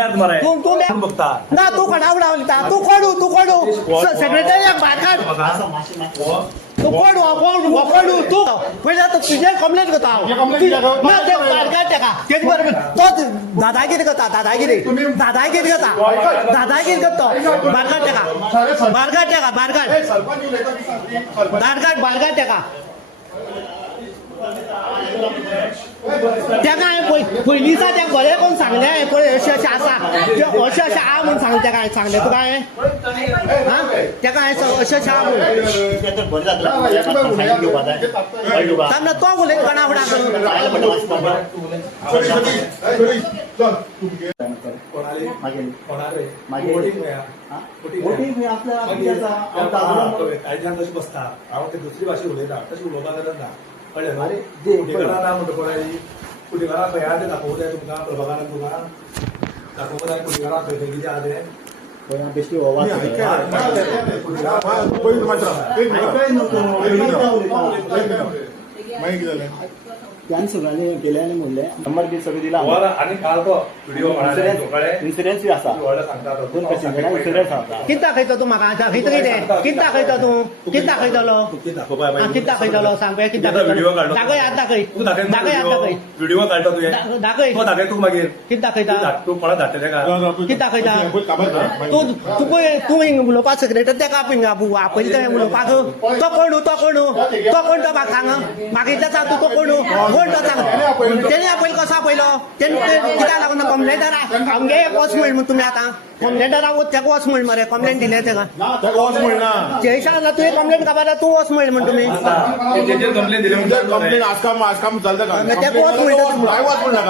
तू बघता ना तू कोणाक लावता तू कोडू सेक्रेटरी भायर तू कोडू तू पयलीं तुजें कंप्लेंट करता हांव ना ते भायर काड तेका तेच बरोबर तो दादागिरी करता दादागिरी करता भायर काड तेका तेका हांवें पयलीं दिसा तेका बरें कोण सांगलें हांवें पळय अशें अशें आसा अशें अशें आहा म्हूण सांगलें तेका हांवें सांगलें तुका हांवें तेका हांवें अशें अशें आहा म्हूण तेन्ना तो उलयता कोणा फुड्यान तशी बसता हांव ते दुसरी भाशा उलयता तशी उलोवपाक गरज ना कळ्ळें न्हू कुटेकारां ना म्हणटा पळय कुटेकारां खंय आहा तें दाखोवंक जाय तुमकां प्रभाकारान तुका दाखोवंक जाय कुटेकारां खंय खंय कितें आहा तें बेश्टी त्यान सगळ्यांनी केले आनी म्हणले नंबर बी सगळें दिला आनी काल तो व्हिडिओ इन्शुरन्स बी आसा दोन पेशंटांना इन्शुरन्स आसा कितें दाखयता तूं म्हाका दाखयता कितें दाखयता तूं कितें दाखयतलो कितें दाखयतलो सांग पळय कितें दाखयतलो दाखय हात दाखय व्हिडिओ काडटा तुवें दाखय तो दाखय तूं मागीर कितें दाखयता तूं कोणाक धाडटा तेका कितें दाखयता तूं उलोवपाक सेक्रेटरी तेका आपयली तें उलोवपाक तो कोण तो म्हाका सांग म्हाका इतलें सांग तूं तो कोण तो सांग तेणी आपयलो कसो आपयलो कित्याक लागून कंप्लेंटार आमगे वच म्हण तुम्ही आतां कंप्लेंटार तेका वच म्हण मरे कंप्लेंट दिले तेका जयशंकर तुवें कंप्लेंट काबार तूं वच म्हण तुम्ही कंप्लेंट दिली कंप्लेंट आजकाम चलता तेका वच म्हणटा